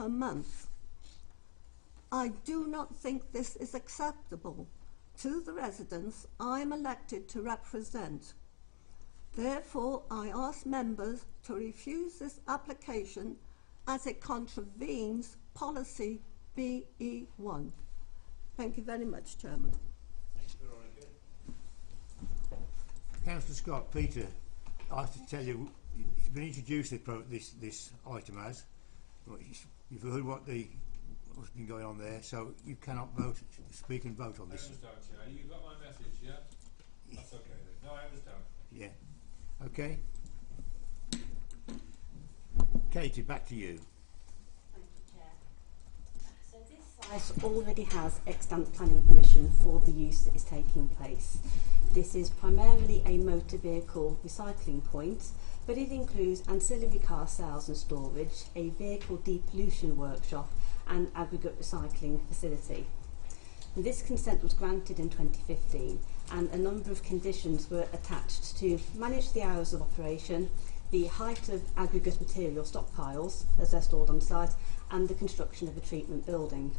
per month. I do not think this is acceptable to the residents I am elected to represent. Therefore, I ask members to refuse this application as it contravenes policy BE1. Thank you very much, Chairman. Thank you, Veronica. Councillor Scott, Peter, I have to tell you, it's been introduced this item as. You've heard what's been going on there, so you cannot speak and vote on this. I understand, Chair. You got my message, yeah? That's okay then. No, I understand. Yeah. Okay. Katie, back to you. Thank you, Chair. So this site already has extant planning permission for the use that is taking place. This is primarily a motor vehicle recycling point, but it includes ancillary car sales and storage, a vehicle depollution workshop and aggregate recycling facility. And this consent was granted in 2015 and a number of conditions were attached to manage the hours of operation, the height of aggregate material stockpiles as they're stored on site, and the construction of a treatment building.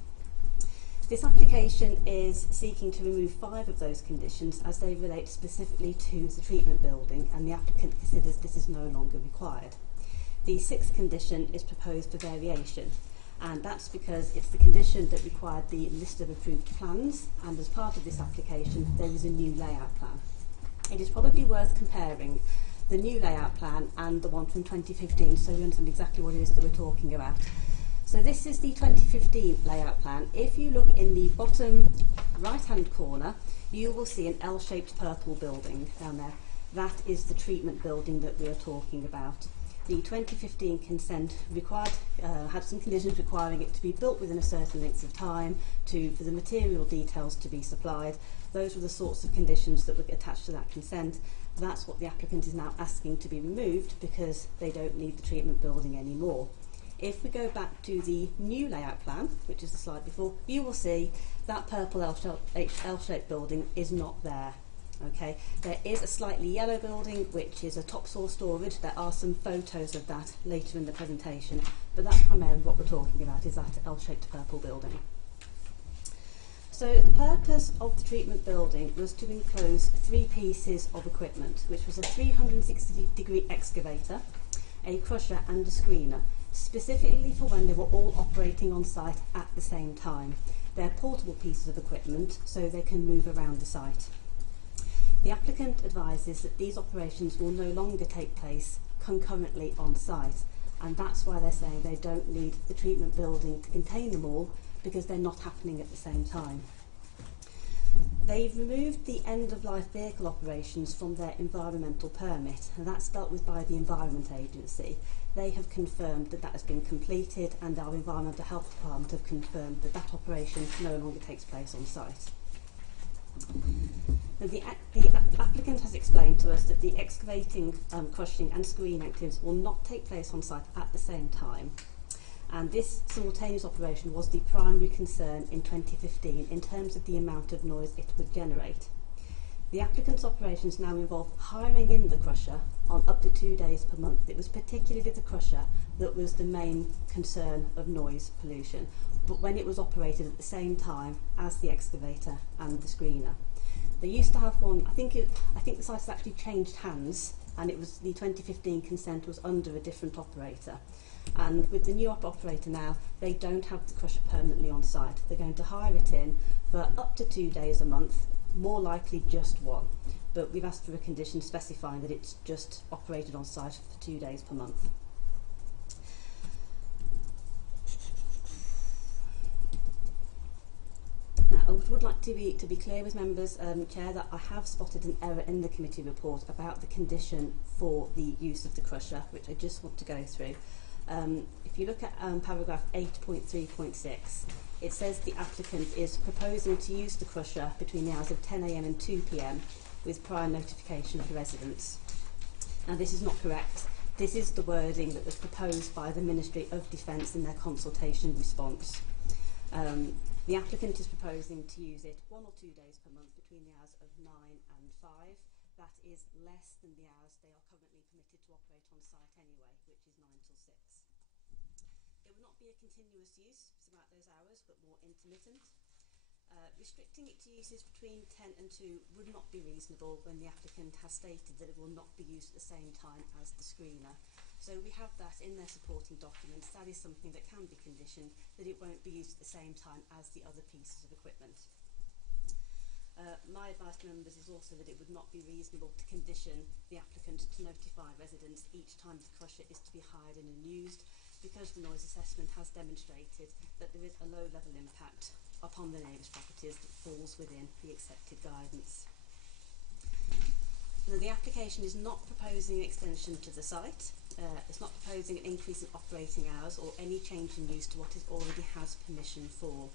This application is seeking to remove 5 of those conditions as they relate specifically to the treatment building, and the applicant considers this is no longer required. The 6th condition is proposed for variation, and that's because it's the condition that required the list of approved plans, and as part of this application there is a new layout plan. It is probably worth comparing the new layout plan and the one from 2015 so we understand exactly what it is that we're talking about. So this is the 2015 layout plan. If you look in the bottom right hand corner, you will see an L-shaped purple building down there. That is the treatment building that we are talking about. The 2015 consent had some conditions requiring it to be built within a certain length of time, for the material details to be supplied. Those were the sorts of conditions that were attached to that consent. That's what the applicant is now asking to be removed because they don't need the treatment building anymore. If we go back to the new layout plan, which is the slide before, you will see that purple L-shaped building is not there. Okay, there is a slightly yellow building which is a topsoil storage. There are some photos of that later in the presentation, but that's primarily what we're talking about, is that L-shaped purple building. So the purpose of the treatment building was to enclose 3 pieces of equipment, which was a 360-degree excavator, a crusher and a screener, specifically for when they were all operating on site at the same time. They're portable pieces of equipment, so they can move around the site. The applicant advises that these operations will no longer take place concurrently on site, and that's why they're saying they don't need the treatment building to contain them all, because they're not happening at the same time. They've removed the end-of-life vehicle operations from their environmental permit, and that's dealt with by the Environment Agency. They have confirmed that that has been completed, and our Environmental Health Department have confirmed that that operation no longer takes place on site. Now, the applicant has explained to us that the excavating, crushing and screening activities will not take place on site at the same time. And this simultaneous operation was the primary concern in 2015 in terms of the amount of noise it would generate. The applicant's operations now involve hiring in the crusher on up to 2 days per month. It was particularly the crusher that was the main concern of noise pollution, but when it was operated at the same time as the excavator and the screener. They used to have one, I think the site has actually changed hands, and it was the 2015 consent was under a different operator. And with the new operator now, they don't have the crusher permanently on site. They're going to hire it in for up to 2 days a month, more likely just one. But we've asked for a condition specifying that it's just operated on site for 2 days per month. Now, I would like to be clear with members, Chair, that I have spotted an error in the committee report about the condition for the use of the crusher, which I just want to go through. If you look at paragraph 8.3.6, it says the applicant is proposing to use the crusher between the hours of 10 AM and 2 PM with prior notification for residents. Now, this is not correct. This is the wording that was proposed by the Ministry of Defence in their consultation response. The applicant is proposing to use it 1 or 2 days per month between the hours of 9 and 5. That is less than the hours they are currently permitted to operate on site anyway, which is 9 till 6. It would not be a continuous continuous use throughout those hours, but more intermittent. Restricting it to uses between 10 and 2 would not be reasonable when the applicant has stated that it will not be used at the same time as the screener. So we have that in their supporting documents. That is something that can be conditioned, that it won't be used at the same time as the other pieces of equipment. My advice to members is also that it would not be reasonable to condition the applicant to notify residents each time the crusher is to be hired in and used, because the noise assessment has demonstrated that there is a low level impact upon the nearest properties that falls within the accepted guidance. Now, the application is not proposing an extension to the site. It's not proposing an increase in operating hours or any change in use to what it already has permission for.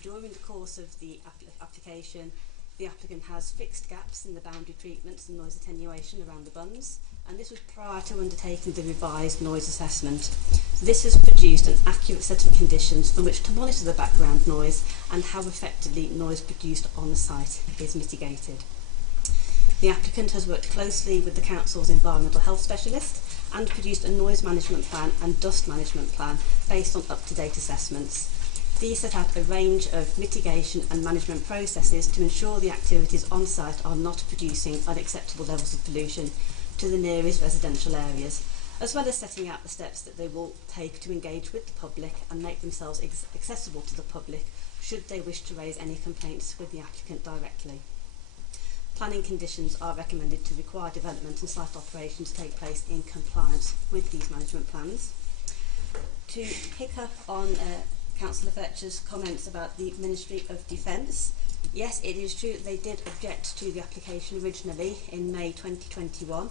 During the course of the application, the applicant has fixed gaps in the boundary treatments and noise attenuation around the bunds, and this was prior to undertaking the revised noise assessment. This has produced an accurate set of conditions from which to monitor the background noise and how effectively noise produced on the site is mitigated. The applicant has worked closely with the Council's environmental health specialist and produced a noise management plan and dust management plan based on up-to-date assessments. These set out a range of mitigation and management processes to ensure the activities on site are not producing unacceptable levels of pollution to the nearest residential areas, as well as setting out the steps that they will take to engage with the public and make themselves accessible to the public should they wish to raise any complaints with the applicant directly. Planning conditions are recommended to require development and site operation to take place in compliance with these management plans. To pick up on Councillor Fletcher's comments about the Ministry of Defence, yes, it is true that they did object to the application originally in May 2021.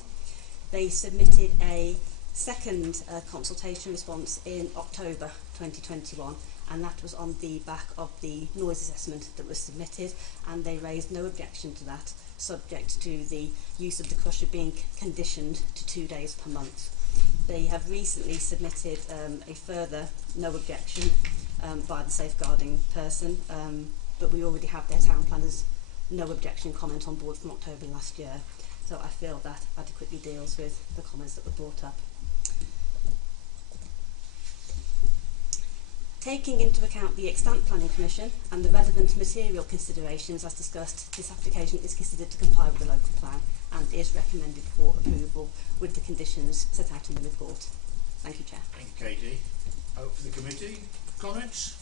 They submitted a second consultation response in October 2021, and that was on the back of the noise assessment that was submitted, and they raised no objection to that, subject to the use of the crusher being conditioned to 2 days per month. They have recently submitted a further no objection by the safeguarding person, but we already have their town planner's no objection comment on board from October last year, so I feel that adequately deals with the comments that were brought up. Taking into account the extant planning permission and the relevant material considerations as discussed, this application is considered to comply with the local plan and is recommended for approval with the conditions set out in the report. Thank you, Chair. Thank you, Katie. Out for the committee. Comments?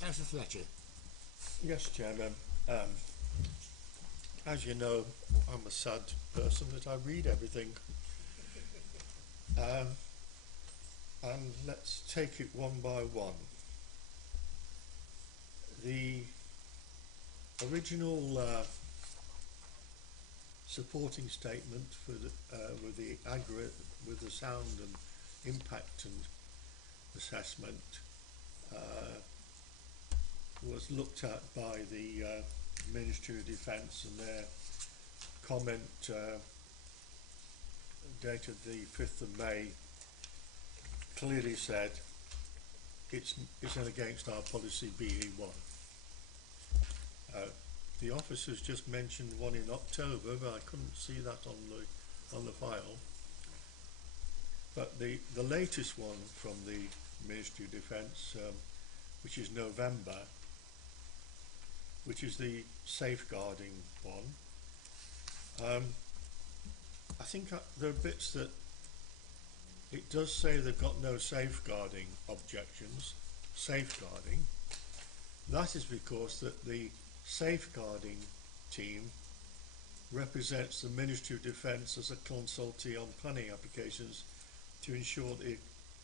Councillor Fletcher. Yes, Chairman. As you know, I'm a sad person that I read everything. And let's take it one by one. The original supporting statement for the, with the sound and impact and assessment was looked at by the Ministry of Defence, and their comment dated the 5th of May clearly said it's against our policy BE1. The officers just mentioned one in October, but I couldn't see that on the file. But the latest one from the Ministry of Defence, which is November, which is the safeguarding one, I think there are bits that it does say they've got no safeguarding objections. Safeguarding. That is because that the safeguarding team represents the Ministry of Defence as a consultee on planning applications to ensure the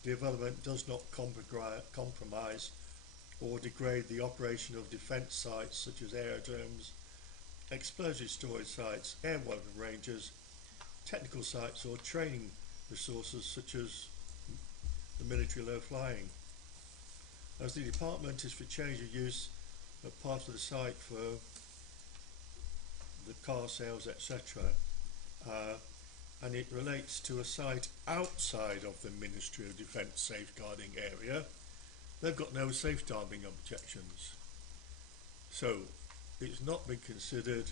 development does not compromise or degrade the operation of defence sites such as aerodromes, explosive storage sites, air weapon ranges, technical sites or training resources such as the military low flying. As the department is for change of use of part of the site for the car sales, etc., and it relates to a site outside of the Ministry of Defence safeguarding area, they've got no safeguarding objections. So it's not been considered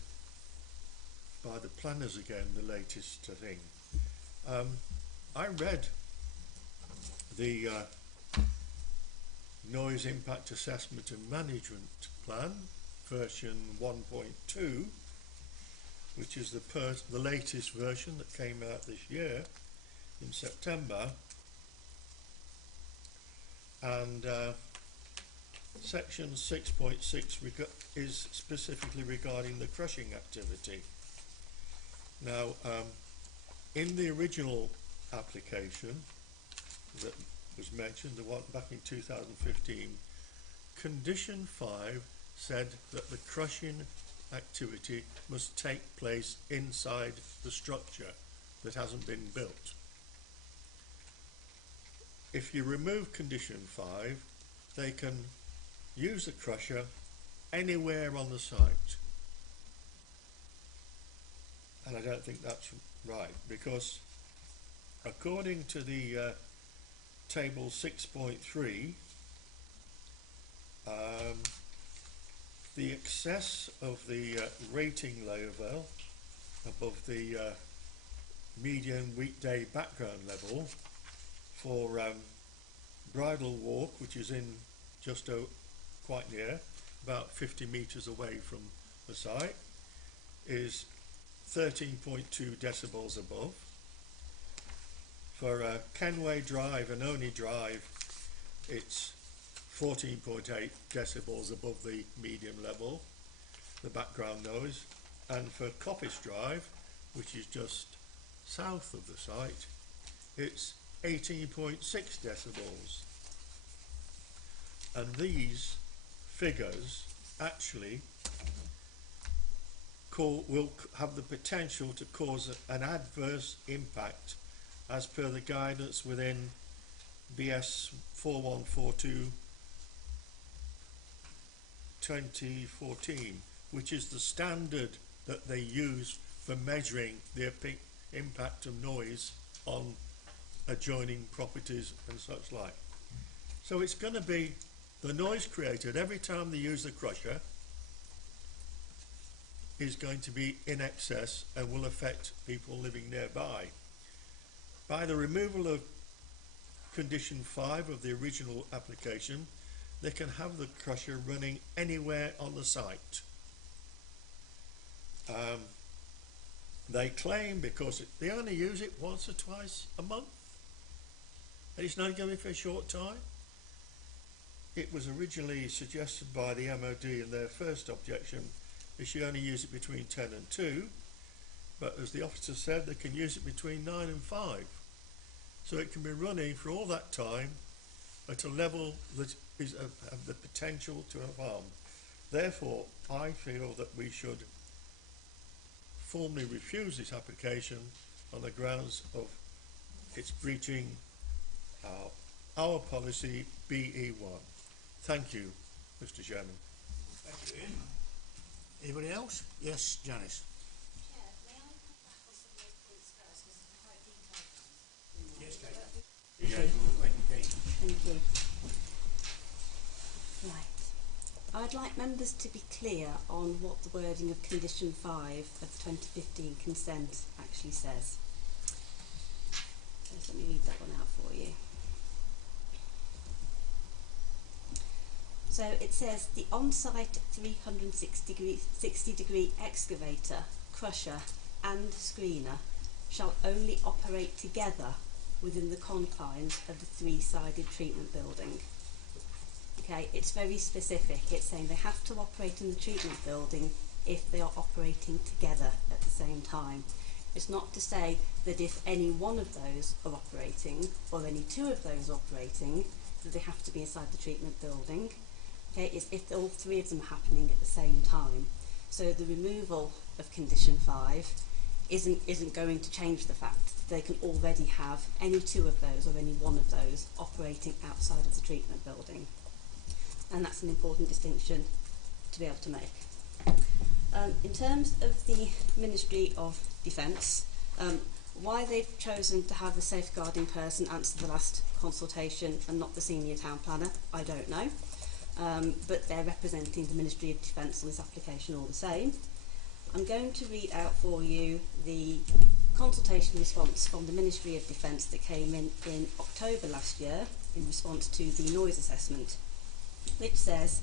by the planners again, the latest thing. I read the Noise Impact Assessment and Management Plan, version 1.2, which is the latest version that came out this year in September, and section 6.6 is specifically regarding the crushing activity. Now, in the original application that was mentioned, the one back in 2015, condition 5 said that the crushing activity must take place inside the structure that hasn't been built. If you remove condition 5, they can use the crusher anywhere on the site. And I don't think that's right, because according to the table 6.3, the excess of the rating level above the median weekday background level for Bridle Walk, which is in just quite near, about 50 metres away from the site, is 13.2 decibels above. For Kenway Drive and Oney Drive, it's 14.8 decibels above the medium level, the background noise, and for Coppice Drive, which is just south of the site, it's 18.6 decibels. And these figures actually will have the potential to cause an adverse impact as per the guidance within BS 4142 2014, which is the standard that they use for measuring the impact of noise on adjoining properties and such like. So it's going to be the noise created every time they use the crusher is going to be in excess and will affect people living nearby. By the removal of condition 5 of the original application, they can have the crusher running anywhere on the site. They claim because they only use it once or twice a month, and it's not going to be for a short time. It was originally suggested by the MOD in their first objection they should only use it between 10 and 2, but as the officer said, they can use it between 9 and 5. So it can be running for all that time at a level that is of the potential to have harm. Therefore, I feel that we should formally refuse this application on the grounds of it's breaching our policy BE1. Thank you, Mr. Chairman. Thank you, Ian. Anybody else? Yes, Janice. Chair, may I come back on some of those points first, because it's quite detailed. Yes, Kate. Thank you. Thank you. Right. I'd like members to be clear on what the wording of condition 5 of the 2015 consent actually says. So let me read that one out for you. So it says the on-site 360-degree excavator, crusher and screener shall only operate together within the confines of the three-sided treatment building. Okay, it's very specific. It's saying they have to operate in the treatment building if they are operating together at the same time. It's not to say that if any one of those are operating or any two of those are operating, that they have to be inside the treatment building. Okay, it's if all three of them are happening at the same time. So the removal of condition 5 isn't going to change the fact that they can already have any two of those or any one of those operating outside of the treatment building. And that's an important distinction to be able to make. In terms of the Ministry of Defence, why they've chosen to have the safeguarding person answer the last consultation and not the senior town planner, I don't know. But they're representing the Ministry of Defence on this application all the same. I'm going to read out for you the consultation response from the Ministry of Defence that came in October last year in response to the noise assessment, which says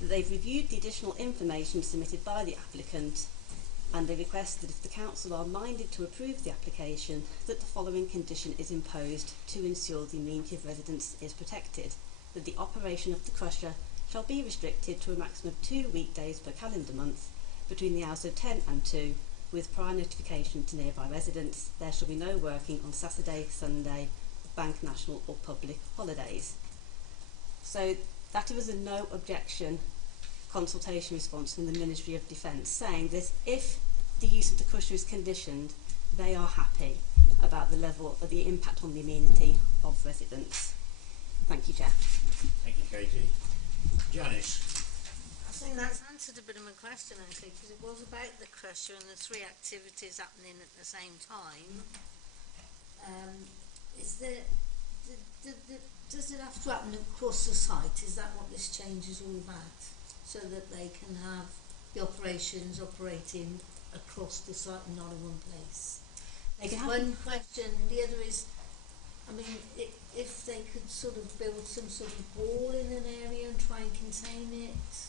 that they've reviewed the additional information submitted by the applicant, and they request that if the council are minded to approve the application, that the following condition is imposed to ensure the amenity of residents is protected: that the operation of the crusher shall be restricted to a maximum of 2 weekdays per calendar month between the hours of 10 and 2, with prior notification to nearby residents. There shall be no working on Saturday, Sunday, bank, national or public holidays. So that was a no objection consultation response from the Ministry of Defence, saying that if the use of the crusher is conditioned, they are happy about the level of the impact on the amenity of residents. Thank you, Chair. Thank you, Katie. Janice. I think that's answered a bit of my question actually, because it was about the crusher and the 3 activities happening at the same time. Does it have to happen across the site? Is that what this change is all about? So that they can have the operations operating across the site and not in one place? One question. The other is, I mean, if they could sort of build some sort of wall in an area and try and contain it.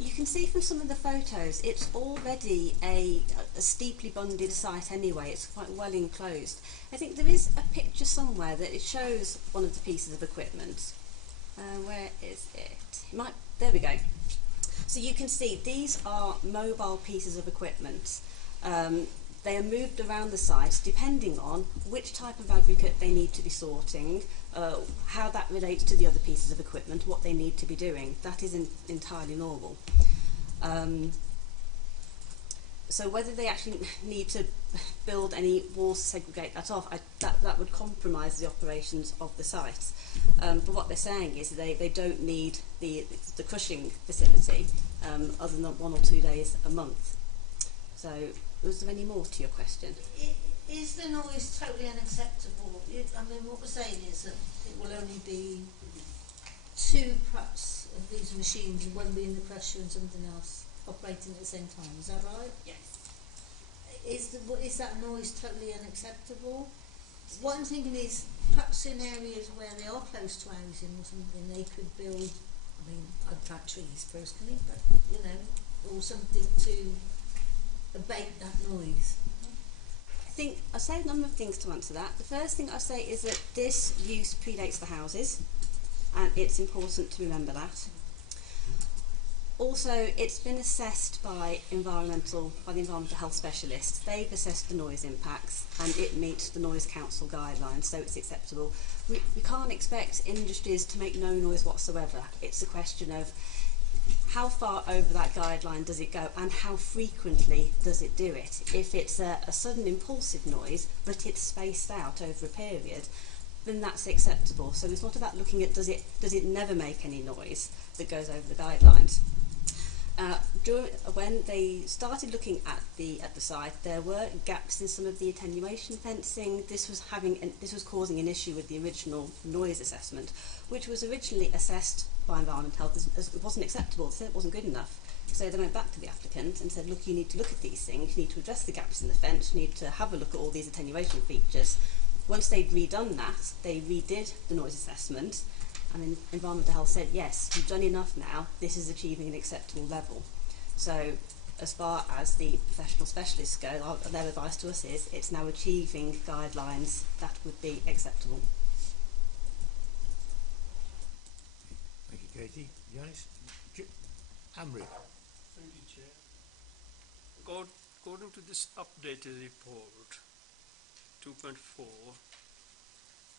You can see from some of the photos, it's already a steeply bunded site anyway. It's quite well enclosed. I think there is a picture somewhere that it shows one of the pieces of equipment. Where is it? There we go. So you can see these are mobile pieces of equipment. They are moved around the site depending on which type of aggregate they need to be sorting, how that relates to the other pieces of equipment, what they need to be doing. That is entirely normal. So whether they actually need to build any walls to segregate that off, that would compromise the operations of the site. But what they're saying is they don't need the crushing facility other than 1 or 2 days a month. So was there any more to your question? Is the noise totally unacceptable? I mean, what we're saying is that it will only be 2 perhaps of these machines, one being the crusher and something else, operating at the same time. Is that right? Yes. Is that noise totally unacceptable? What I'm thinking is, perhaps in areas where they are close to housing or something, they could build, I mean, I'd plant trees personally, but, you know, or something to abate that noise. I think I'll say a number of things to answer that. The first thing I'll say is that this use predates the houses, and it's important to remember that. Also, it's been assessed by the environmental health specialists. They've assessed the noise impacts, and it meets the Noise Council guidelines, so it's acceptable. We can't expect industries to make no noise whatsoever. It's a question of how far over that guideline does it go, and how frequently does it do it. If it's a sudden impulsive noise, but it's spaced out over a period, then that's acceptable. So it's not about looking at does it never make any noise that goes over the guidelines. When they started looking at the site, there were gaps in some of the attenuation fencing. This was causing an issue with the original noise assessment, which was originally assessed by Environmental Health as it wasn't acceptable. They said it wasn't good enough. So they went back to the applicant and said, look, you need to look at these things, you need to address the gaps in the fence, you need to have a look at all these attenuation features. Once they'd redone that, they redid the noise assessment, and then Environmental Health said, yes, you've done enough now, this is achieving an acceptable level. So as far as the professional specialists go, their advice to us is it's now achieving guidelines that would be acceptable. Thank you, Katie. Janice? Amri? Thank you, Chair. According to this updated report, 2.4,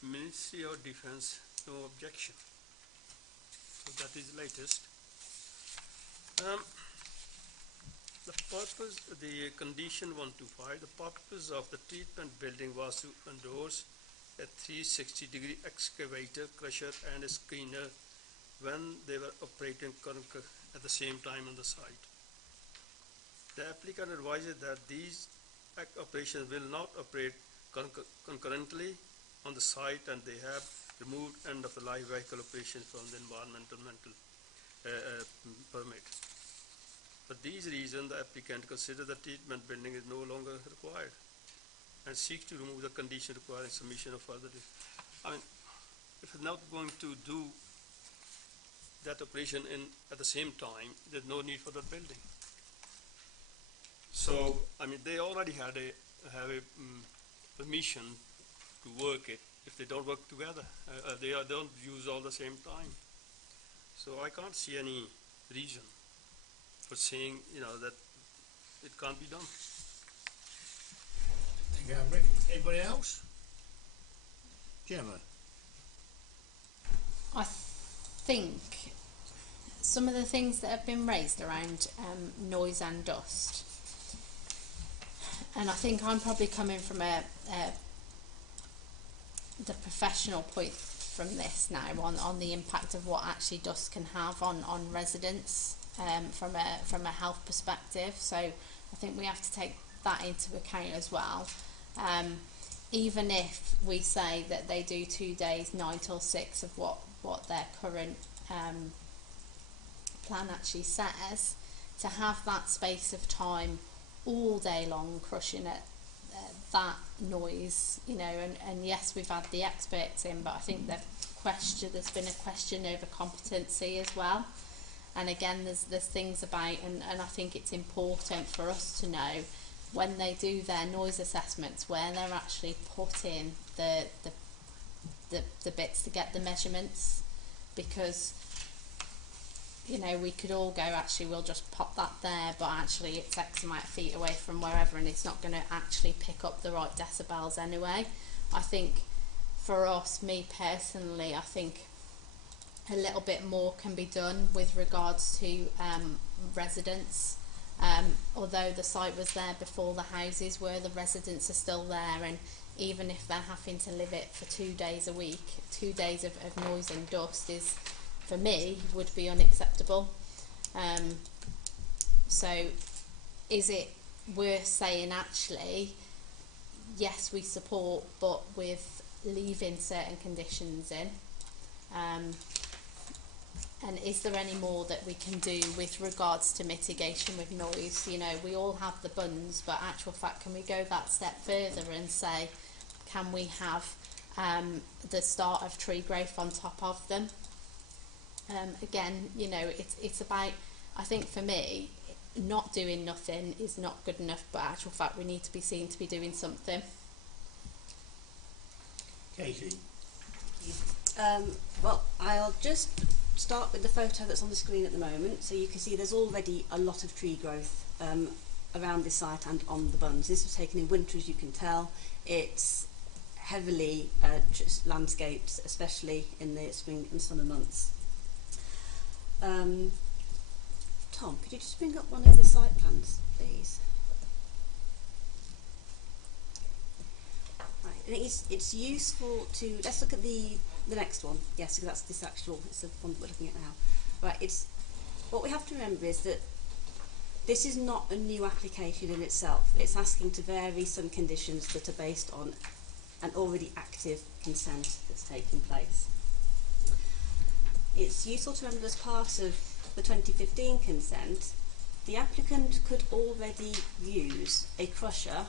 Ministry of Defence, no objection. So that is the latest. The purpose, the condition 125, the purpose of the treatment building was to endorse a 360-degree excavator, crusher and a screener when they were operating at the same time on the site. The applicant advises that these operations will not operate concurrently on the site, and they have removed end-of-the-life vehicle operations from the environmental permit. For these reasons, the applicant considers the treatment building is no longer required and seeks to remove the condition requiring submission of further. I mean, if it's not going to do that operation at the same time, there's no need for that building. So, I mean, they already have a permission to work it if they don't work together. They don't use all the same time. So I can't see any reason for saying, that it can't be done. Thank you, Rick. Anybody else? Gemma? I think some of the things that have been raised around noise and dust, and I think I'm probably coming from the professional point from this now on the impact of what actually dust can have on residents from a health perspective. So I think we have to take that into account as well. Even if we say that they do 2 days 9 till 6 of what their current plan actually says, to have that space of time all day long crushing at that noise, and yes, we've had the experts in, but I think there's been a question over competency as well. And again, there's things about, and I think it's important for us to know when they do their noise assessments where they're actually putting the bits to get the measurements, because we could all go, actually we'll just pop that there, but actually it's X amount of feet away from wherever and it's not going to actually pick up the right decibels anyway. I think for us, me personally, I think a little bit more can be done with regards to residents. Although the site was there before the houses were, the residents are still there, and even if they're having to live it for 2 days a week, 2 days of noise and dust is, for me, would be unacceptable. So is it worth saying, actually, yes, we support, but with leaving certain conditions in? And is there any more that we can do with regards to mitigation with noise? We all have the buns, but actual fact, can we go that step further and say, can we have the start of tree growth on top of them? Again, it's about, I think for me, not doing nothing is not good enough, but actual fact, we need to be seen to be doing something. Katie? Well, I'll just start with the photo that's on the screen at the moment. So you can see there's already a lot of tree growth around this site and on the buns. This was taken in winter, as you can tell. It's heavily landscaped, especially in the spring and summer months. Tom, could you just bring up one of the site plans, please? Right, I think it's useful to, let's look at the next one. Yes, because that's this actual, it's the one that we're looking at now. Right, what we have to remember is that this is not a new application in itself. It's asking to vary some conditions that are based on an already active consent that's taking place. It's useful to remember, as part of the 2015 consent, the applicant could already use a crusher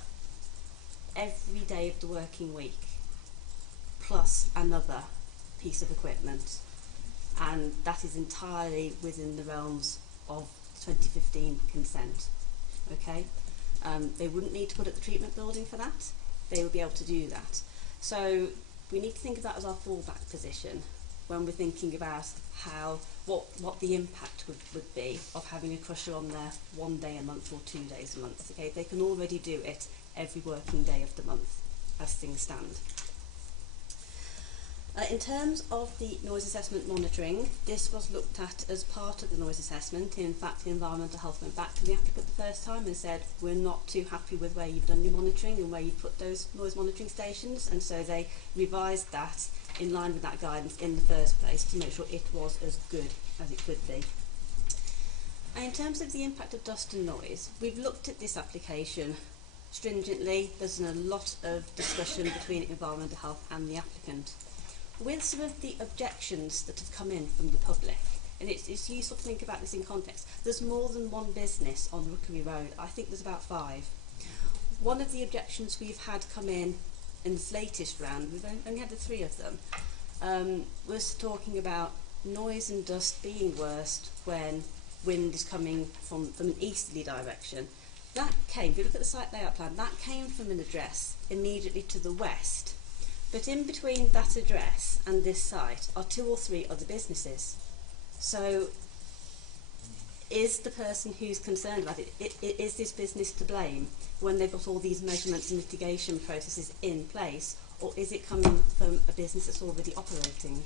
every day of the working week, plus another piece of equipment, and that is entirely within the realms of 2015 consent. Okay, they wouldn't need to put up the treatment building for that. They would be able to do that. So we need to think of that as our fallback position when we're thinking about what the impact would be of having a crusher on there 1 day a month or 2 days a month. Okay, they can already do it every working day of the month as things stand. In terms of the noise assessment monitoring, this was looked at as part of the noise assessment. In fact, the Environmental Health went back to the applicant the first time and said, we're not too happy with where you've done your monitoring and where you've put those noise monitoring stations, and so they revised that in line with that guidance in the first place to make sure it was as good as it could be. And in terms of the impact of dust and noise, we've looked at this application stringently. There's been a lot of discussion between Environmental Health and the applicant. With some of the objections that have come in from the public, and it's useful to think about this in context. There's more than one business on Rookery Road. I think there's about 5. One of the objections we've had come in this latest round, we've only had the 3 of them, was talking about noise and dust being worst when wind is coming from an easterly direction. That came, if you look at the site layout plan, that came from an address immediately to the west. But in between that address and this site are 2 or 3 other businesses. So is the person who's concerned about it, is this business to blame when they've got all these measurements and mitigation processes in place, or is it coming from a business that's already operating?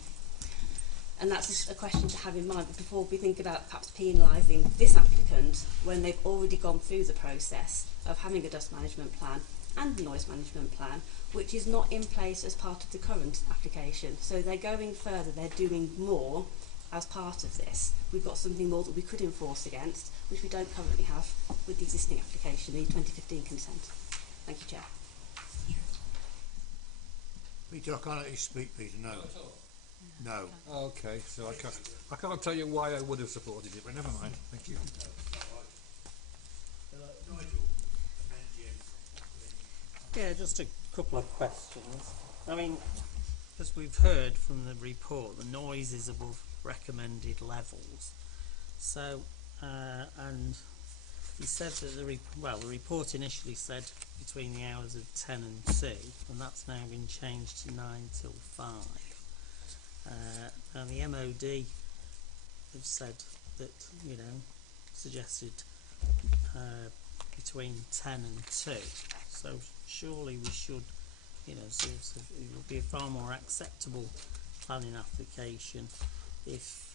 And that's just a question to have in mind before we think about perhaps penalising this applicant when they've already gone through the process of having a dust management plan and a noise management plan, which is not in place as part of the current application. So they're going further, they're doing more as part of this. We've got something more that we could enforce against, which we don't currently have with the existing application, the 2015 consent. Thank you, Chair. Peter, I can't let you speak, Peter, no. Not at all. No. Okay, so I can't tell you why I would have supported it, but never mind. Thank you. Nigel, Yeah, just a couple of questions. I mean, as we've heard from the report, the noise is above recommended levels. So, and he said that the report initially said between the hours of 10 and 2, and that's now been changed to 9 till 5. And the MOD have said that, you know, suggested between 10 and 2. So surely we should, you know, sort of, it would be a far more acceptable planning application if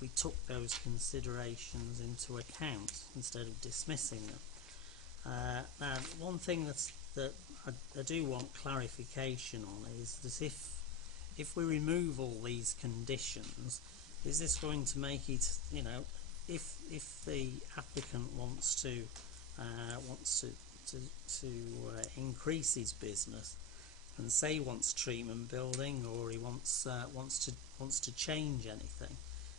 we took those considerations into account instead of dismissing them. Now, one thing that I do want clarification on is that if we remove all these conditions, is this going to make it, you know, if the applicant wants to increase his business and say he wants treatment building, or he wants to change anything,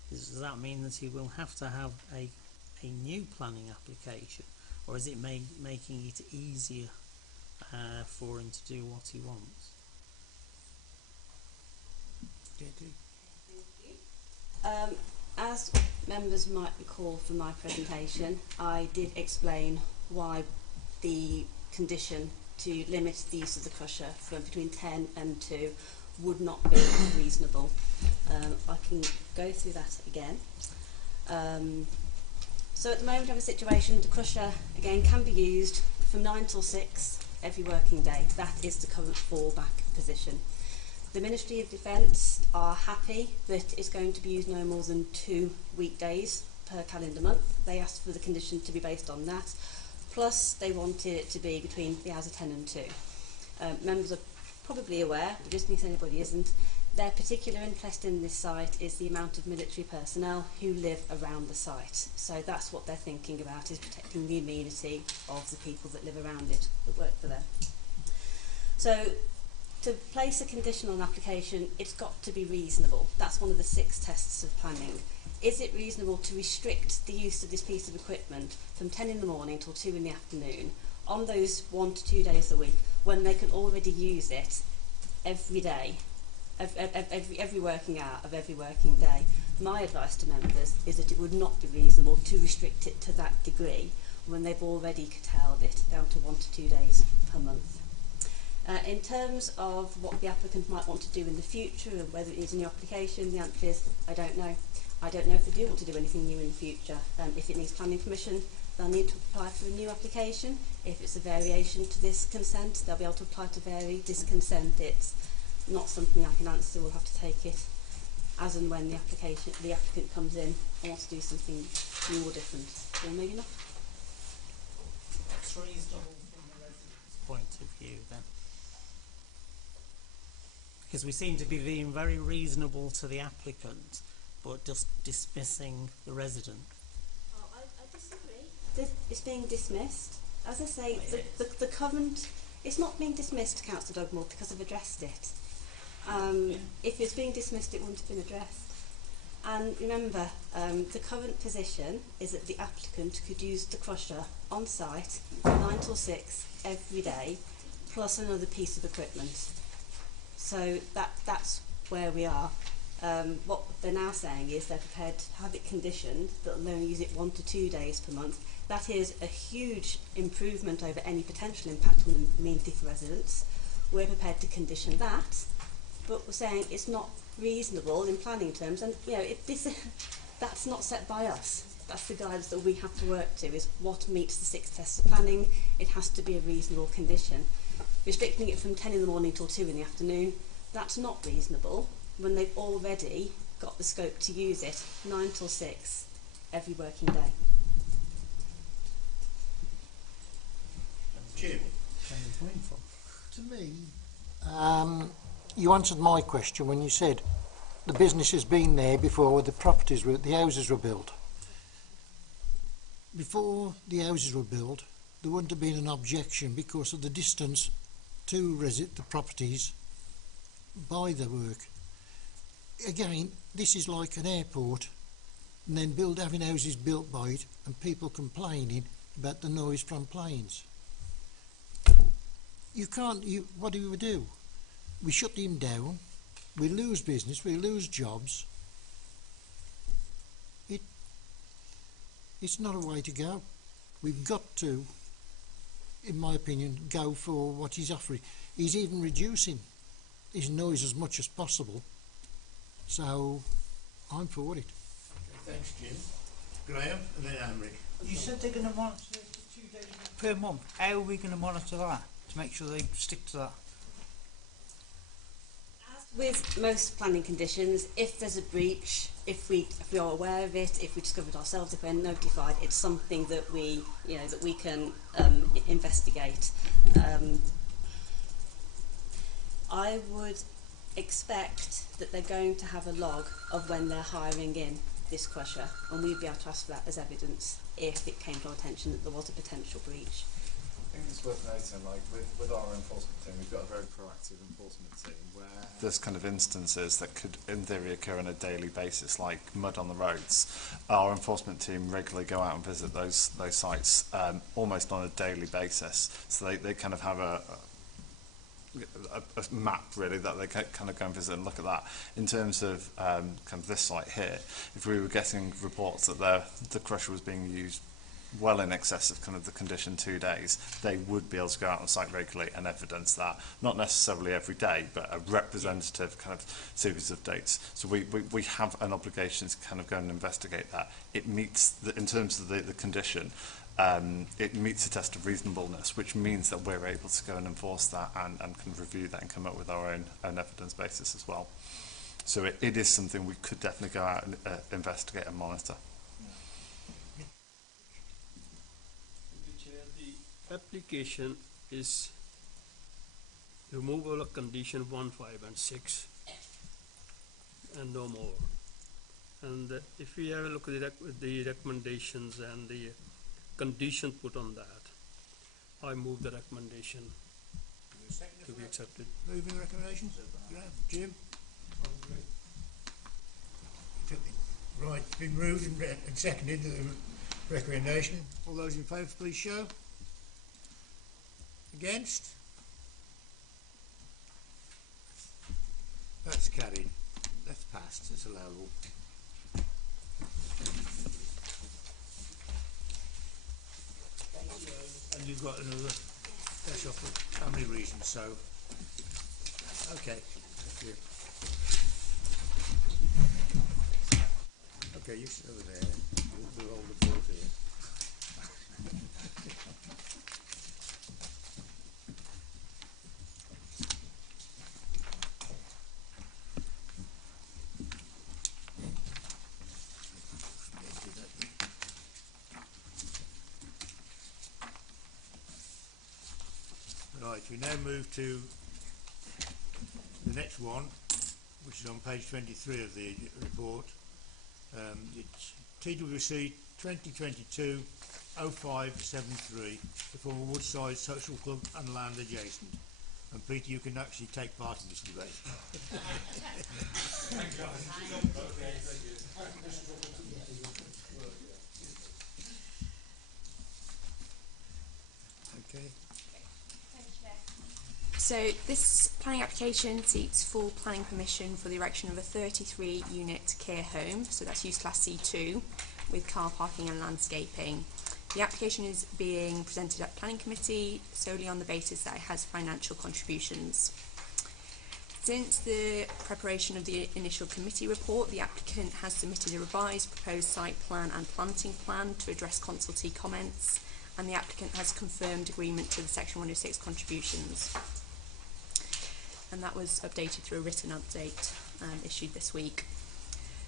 does that mean that he will have to have a new planning application, or is it making it easier for him to do what he wants? As members might recall from my presentation, I did explain why the condition to limit the use of the crusher from between 10 and 2 would not be reasonable. I can go through that again. So at the moment we have a situation, the crusher again can be used from 9 till 6 every working day. That is the current fallback position. The Ministry of Defence are happy that it's going to be used no more than 2 weekdays per calendar month. They asked for the condition to be based on that. Plus, they wanted it to be between the hours of 10 and 2. Members are probably aware, but just in case anybody isn't, their particular interest in this site is the amount of military personnel who live around the site. So that's what they're thinking about, is protecting the amenity of the people that live around it, that work for them. So, to place a condition on an application, it's got to be reasonable. That's one of the 6 tests of planning. Is it reasonable to restrict the use of this piece of equipment from 10 in the morning till 2 in the afternoon on those 1 to 2 days a week when they can already use it every day, every working hour of every working day? My advice to members is that it would not be reasonable to restrict it to that degree when they've already curtailed it down to 1 to 2 days per month. In terms of what the applicant might want to do in the future and whether it needs a new application, the answer is I don't know. I don't know if they do want to do anything new in the future. If it needs planning permission, they'll need to apply for a new application. If it's a variation to this consent, they'll be able to apply to vary this consent. It's not something I can answer. We'll have to take it as and when the applicant comes in and wants to do something new or different. Or maybe not. That's reasonable from the resident's point of view then. Because we seem to be being very reasonable to the applicant, but just dismissing the resident. Oh, I disagree. It's being dismissed. As I say, the current, it's not being dismissed, Councillor Dugmore, because I've addressed it. If it's being dismissed, it wouldn't have been addressed. And remember, the current position is that the applicant could use the crusher on site 9 till 6 every day, plus another piece of equipment. So that's where we are. What they're now saying is they're prepared to have it conditioned that they'll only use it 1 to 2 days per month. That is a huge improvement over any potential impact on the amenity for residents. We're prepared to condition that, but we're saying it's not reasonable in planning terms, and that's not set by us. That's the guidance that we have to work to, is what meets the 6 tests of planning. It has to be a reasonable condition. Restricting it from 10 in the morning till 2 in the afternoon, that's not reasonable when they've already got the scope to use it 9 till 6 every working day. Jim. To me, you answered my question when you said the business has been there before the houses were built. Before the houses were built, there wouldn't have been an objection because of the distance to the properties by the work. Again, this is like an airport, and then having houses built by it and people complaining about the noise from planes. What do we do? We shut them down, we lose business, we lose jobs. It's not a way to go. We've got to, in my opinion, go for what he's offering. He's even reducing his noise as much as possible. So, I'm for it. Okay, thanks, Jim. Graham, and then Anne-Marie. You said they're going to monitor 2 days per month. How are we going to monitor that to make sure they stick to that? As with most planning conditions, if there's a breach, if we are aware of it, if we discover it ourselves, if we're notified, it's something that we can investigate. I would expect that they're going to have a log of when they're hiring in this crusher, and we'd be able to ask for that as evidence if it came to our attention that there was a potential breach. I think it's worth noting, like with our enforcement team, we've got a very proactive enforcement team where there's kind of instances that could, in theory, occur on a daily basis, like mud on the roads. Our enforcement team regularly go out and visit those sites almost on a daily basis. So they kind of have a map really that they kind of go and visit and look at that. In terms of kind of this site here, if we were getting reports that the crusher was being used well in excess of kind of the condition 2 days, they would be able to go out on site regularly and evidence that, not necessarily every day, but a representative kind of series of dates. So we have an obligation to kind of go and investigate that. It meets, in terms of the condition, it meets the test of reasonableness, which means that we're able to go and enforce that and can review that and come up with our own evidence basis as well. So it is something we could definitely go out and investigate and monitor. The application is removal of condition 1, 5 and 6 and no more. And if we have a look at the recommendations and the condition put on that, I move the recommendation to be accepted. Moving the recommendations? Jim? Right, it's been moved and seconded the recommendation. All those in favour, please show. Against? That's carried. That's passed. It's allowable. And you've got another dash off for family reasons, so okay. Thank you. Okay, you sit over there. We'll hold the board here. Right, we now move to the next one, which is on page 23 of the report. It's TWC 2022-0573, the former Woodside Social Club and land adjacent. And Peter, you can actually take part in this debate. So this planning application seeks full planning permission for the erection of a 33-unit care home, so that's use class C2, with car parking and landscaping. The application is being presented at Planning Committee solely on the basis that it has financial contributions. Since the preparation of the initial committee report, the applicant has submitted a revised proposed site plan and planting plan to address consultee comments, and the applicant has confirmed agreement to the Section 106 contributions. And that was updated through a written update issued this week.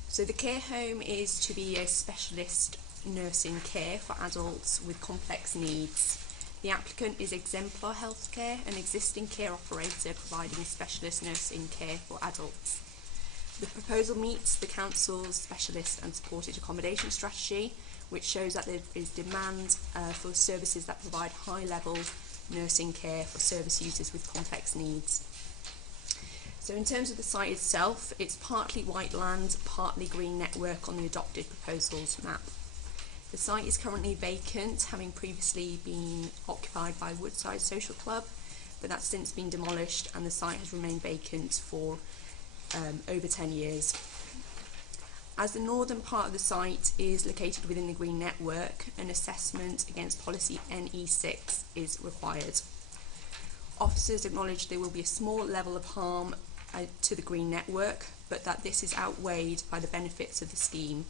So the care home is to be a specialist nursing care for adults with complex needs. The applicant is Exemplar Healthcare, an existing care operator providing specialist nursing care for adults. The proposal meets the Council's specialist and supported accommodation strategy, which shows that there is demand for services that provide high-level nursing care for service users with complex needs. So in terms of the site itself, it's partly white land, partly green network on the adopted proposals map. The site is currently vacant, having previously been occupied by Woodside Social Club, but that's since been demolished and the site has remained vacant for over 10 years. As the northern part of the site is located within the green network, an assessment against policy NE6 is required. Officers acknowledge there will be a small level of harm to the green network, but that this is outweighed by the benefits of the scheme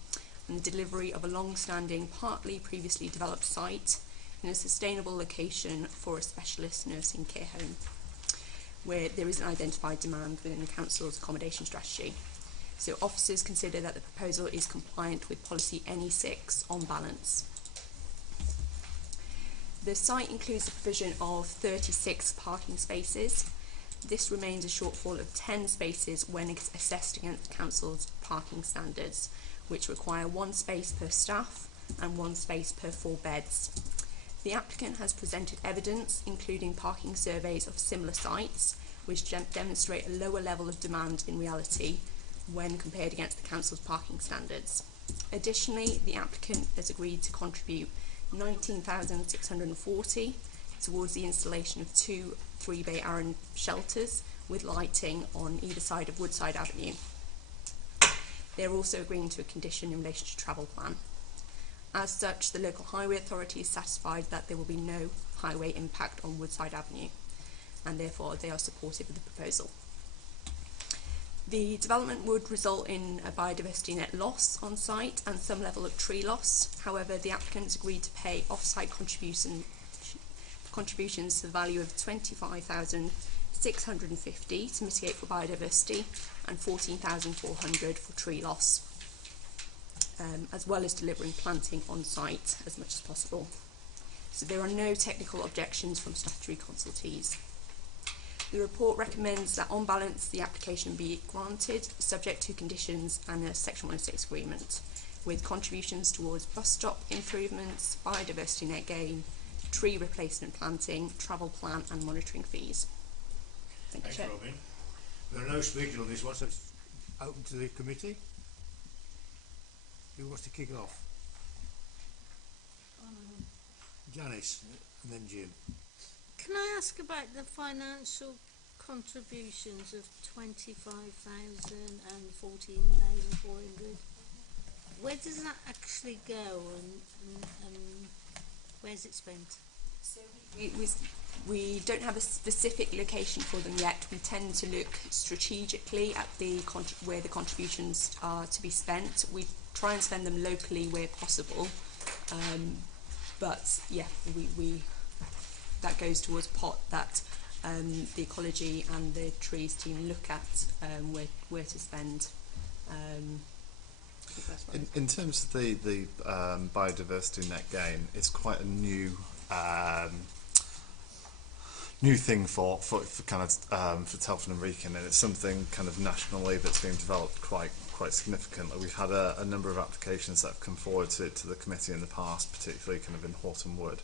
and the delivery of a long-standing, partly previously developed site in a sustainable location for a specialist nursing care home, where there is an identified demand within the Council's accommodation strategy. So officers consider that the proposal is compliant with policy NE6 on balance. The site includes the provision of 36 parking spaces. This remains a shortfall of 10 spaces when assessed against the Council's parking standards, which require 1 space per staff and 1 space per 4 beds. The applicant has presented evidence, including parking surveys of similar sites, which demonstrate a lower level of demand in reality when compared against the Council's parking standards. Additionally, the applicant has agreed to contribute £19,640 towards the installation of 2 3-bay Arran shelters with lighting on either side of Woodside Avenue. They are also agreeing to a condition in relation to travel plan. As such, the local highway authority is satisfied that there will be no highway impact on Woodside Avenue, and therefore they are supportive of the proposal. The development would result in a biodiversity net loss on site and some level of tree loss. However, the applicants agreed to pay off-site contributions to the value of £25,650 to mitigate for biodiversity and £14,400 for tree loss, as well as delivering planting on site as much as possible. So there are no technical objections from statutory consultees. The report recommends that on balance the application be granted subject to conditions and a Section 106 agreement, with contributions towards bus stop improvements, biodiversity net gain, tree replacement planting, travel plan and monitoring fees. Thank you, Chair. Robin. There are no speakers on this one, so it's open to the committee. Who wants to kick it off? Janice, and then Jim. Can I ask about the financial contributions of 25,000 and 14,400? Where does that actually go and where's it spent? So we don't have a specific location for them yet. We tend to look strategically at where the contributions are to be spent. We try and spend them locally where possible, but yeah, we that goes towards a pot that the ecology and the trees team look at where to spend. In terms of the biodiversity net gain, it's quite a new thing for kind of for Telford and Wrekin, and it's something kind of nationally that's been developed quite significantly. We've had a number of applications that have come forward to the committee in the past, particularly kind of in Horton Wood,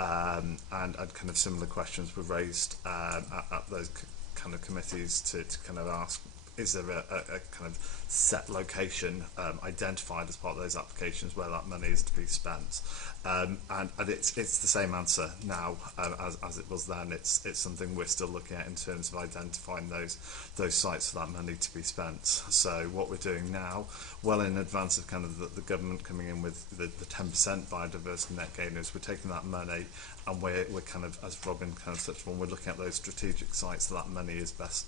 and kind of similar questions were raised at those kind of committees to kind of ask is there a kind of set location identified as part of those applications where that money is to be spent? And it's the same answer now as it was then. It's something we're still looking at in terms of identifying those sites for that money to be spent. So what we're doing now, well in advance of kind of the government coming in with the 10% biodiversity net gainers, we're taking that money and we're kind of, as Robin kind of touched on, we're looking at those strategic sites that money is best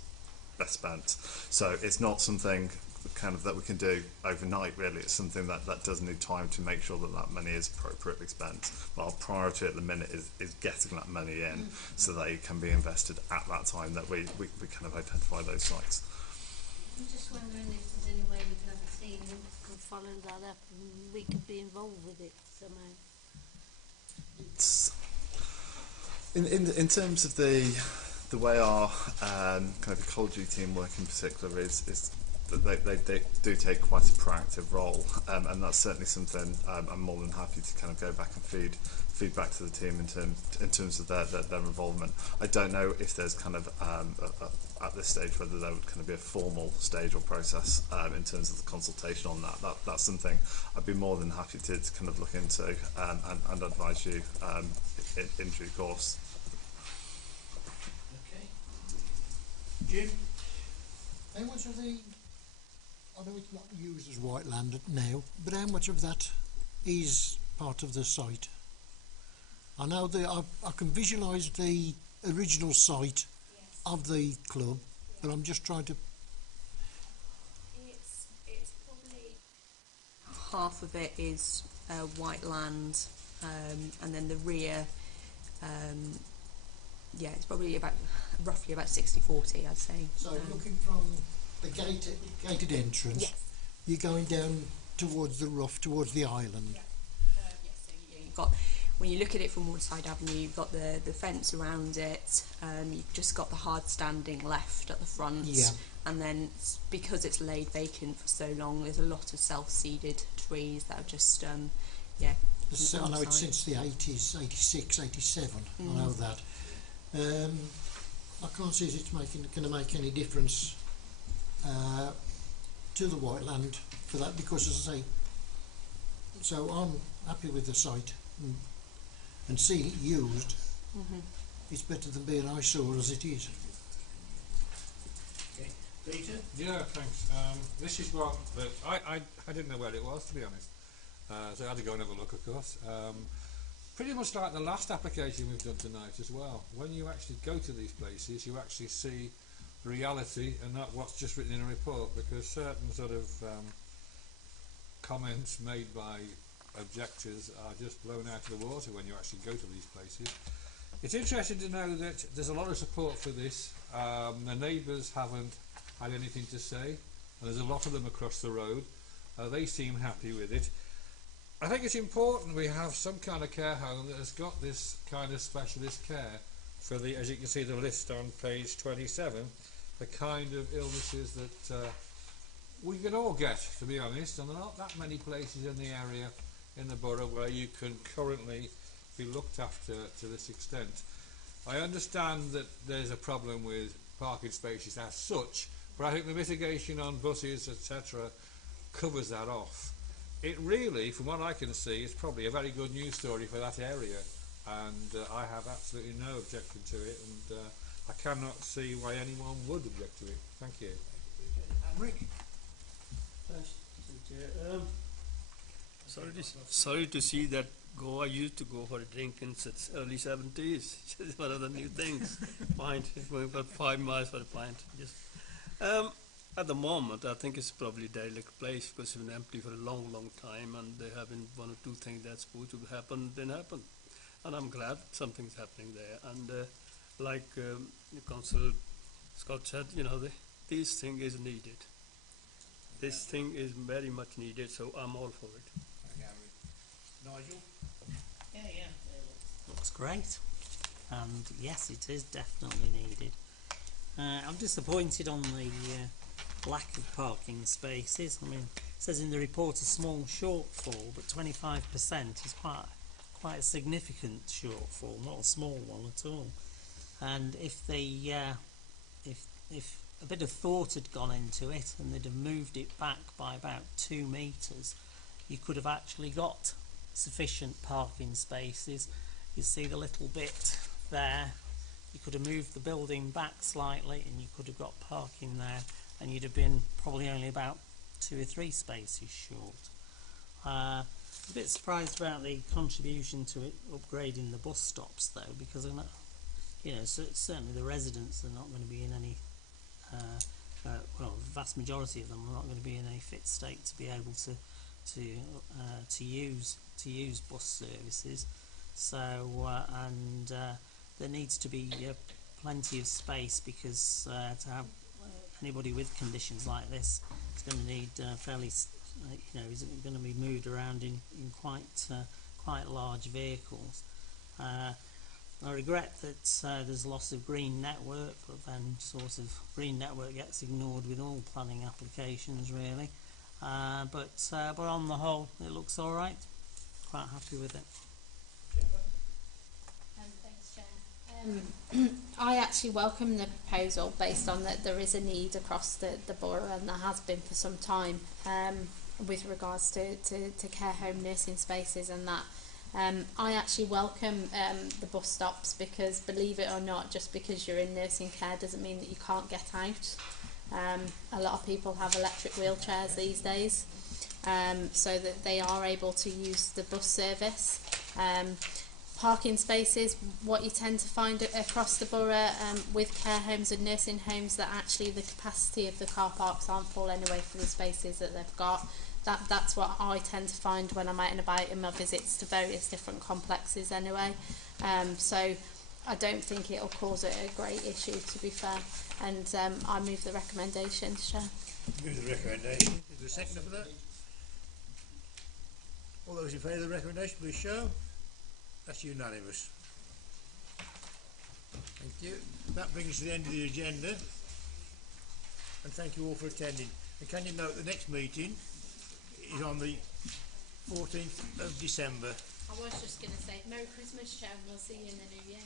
spent. So it's not something kind of that we can do overnight, really. It's something that does need time to make sure that money is appropriately spent. But our priority at the minute is getting that money in so that it can be invested at that time that we kind of identify those sites. I'm just wondering if there's any way we can have a team that can follow that up and we could be involved with it somehow. In terms of the way our kind of ecology team work in particular is that they do take quite a proactive role, and that's certainly something I'm more than happy to kind of go back and feed back to the team in terms of their involvement. I don't know if there's kind of at this stage whether there would kind of be a formal stage or process in terms of the consultation on that. That's something I'd be more than happy to kind of look into and advise you in due course. Jim? How much of the, I know it's not used as white land now, but how much of that is part of the site? I know I can visualise the original site of the club, but I'm just trying to... It's probably half of it is white land, and then the rear, yeah, it's probably roughly about 60-40, I'd say. So looking from the gated entrance, yes, you're going down towards the rough, towards the island. yes, so you've got, when you look at it from Woodside Avenue, you've got the fence around it, you've just got the hard standing left at the front, and then because it's laid vacant for so long, there's a lot of self-seeded trees that are just, yeah. I know it's since the 80s, 86, 87, I know that. I can't see it's going to make any difference to the white land for that, because as I say, so I'm happy with the site and seeing it used. It's better than being eyesore as it is. Okay. Peter? Yeah, thanks. This is what I didn't know where it was, to be honest. So I had to go and have a look, of course. Pretty much like the last application we've done tonight as well. When you actually go to these places, you actually see reality and not what's just written in a report, because certain sort of comments made by objectors are just blown out of the water when you actually go to these places. It's interesting to know that there's a lot of support for this. The neighbours haven't had anything to say, and there's a lot of them across the road. They seem happy with it. I think it's important we have some kind of care home that has got this kind of specialist care for the, as you can see the list on page 27, the kind of illnesses that we can all get, to be honest, and there are not that many places in the area in the borough where you can currently be looked after to this extent. I understand that there's a problem with parking spaces as such, but I think the mitigation on buses, etc., covers that off. It really, from what I can see, is probably a very good news story for that area, and I have absolutely no objection to it, and I cannot see why anyone would object to it. Thank you. Rick? Sorry to see that go. I used to go for a drink in early 70s. It's one of the new things. Pint, going for 5 miles for a pint. Just, at the moment, I think it's probably a derelict place because it's been empty for a long, long time, and there have been one or two things that's supposed to happen, didn't happen. And I'm glad something's happening there. And like the Councillor Scott said, you know, this thing is needed. This thing is very much needed, so I'm all for it. Nigel? Yeah, it looks great, and yes, it is definitely needed. I'm disappointed on the lack of parking spaces. I mean, it says in the report a small shortfall, but 25% is quite a significant shortfall, not a small one at all. And if the if a bit of thought had gone into it and they'd have moved it back by about 2 metres, you could have actually got sufficient parking spaces. You see the little bit there, you could have moved the building back slightly and you could have got parking there, and you'd have been probably only about 2 or 3 spaces short. A bit surprised about the contribution to it upgrading the bus stops though, because I'm not, you know, certainly the residents are not going to be in any well, the vast majority of them are not going to be in a fit state to be able to use bus services. So and there needs to be plenty of space, because to have anybody with conditions like this is going to need fairly, you know, is going to be moved around in quite large vehicles. I regret that there's loss of green network, but then sort of green network gets ignored with all planning applications really. But on the whole, it looks all right. Quite happy with it. Thanks, Chair. I actually welcome the proposal based on that there is a need across the borough, and there has been for some time with regards to care home nursing spaces and that. I actually welcome the bus stops, because believe it or not, just because you're in nursing care doesn't mean that you can't get out. A lot of people have electric wheelchairs these days, so that they are able to use the bus service. Parking spaces, what you tend to find across the borough with care homes and nursing homes, that actually the capacity of the car parks aren't full anyway for the spaces that they've got. That's what I tend to find when I'm out and about in my visits to various different complexes anyway. So I don't think it'll cause a great issue, to be fair. And I move the recommendation, Chair. Move the recommendation. Is there a second for that? All those in favour of the recommendation, please show. That's unanimous. Thank you. That brings us to the end of the agenda. And thank you all for attending. And can you note the next meeting is on the 14th of December. I was just going to say Merry Christmas, Chair, and we'll see you in the new year.